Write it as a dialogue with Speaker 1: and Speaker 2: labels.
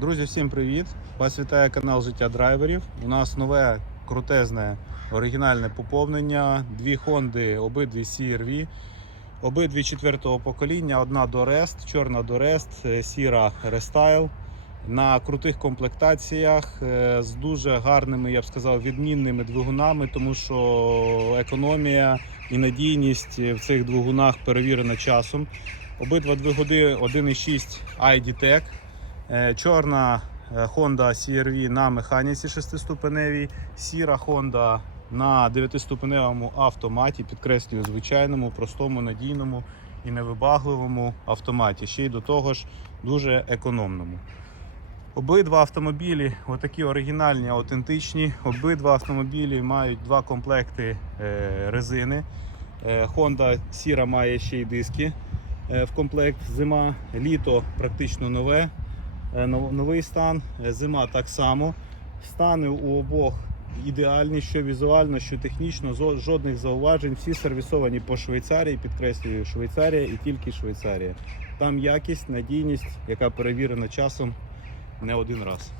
Speaker 1: Друзі, всім привіт! Вас вітає канал Життя драйверів. У нас нове крутезне оригінальне поповнення. Дві Хонди, обидві CRV, обидві четвертого покоління, одна Дорест, чорна Дорест, е, сіра Рестайл. На крутих комплектаціях е, з дуже гарними, я б сказав, відмінними двигунами, тому що економія і надійність в цих двигунах перевірена часом. Обидва двигуни 1.6 ID-Tech. Е, Чорна е, Honda CR-V на механіці 6-ступеневій, сіра Honda на 9-ступеневому автоматі, підкреслюю, звичайному, простому, надійному і невибагливому автоматі. Ще й до того ж дуже економному. Обидва автомобілі отакі оригінальні, аутентичні. Обидва автомобілі мають два комплекти е, резини. Honda сіра має ще й диски в комплект. Зима, літо практично нове. Е, Новий стан, е, зима так само. Стани у обох ідеальні, що візуально, що технічно, жодних зауважень. Всі сервісовані по Швейцарії, підкреслюю, Швейцарія і тільки Швейцарія. Там якість, надійність, яка перевірена часом не один раз.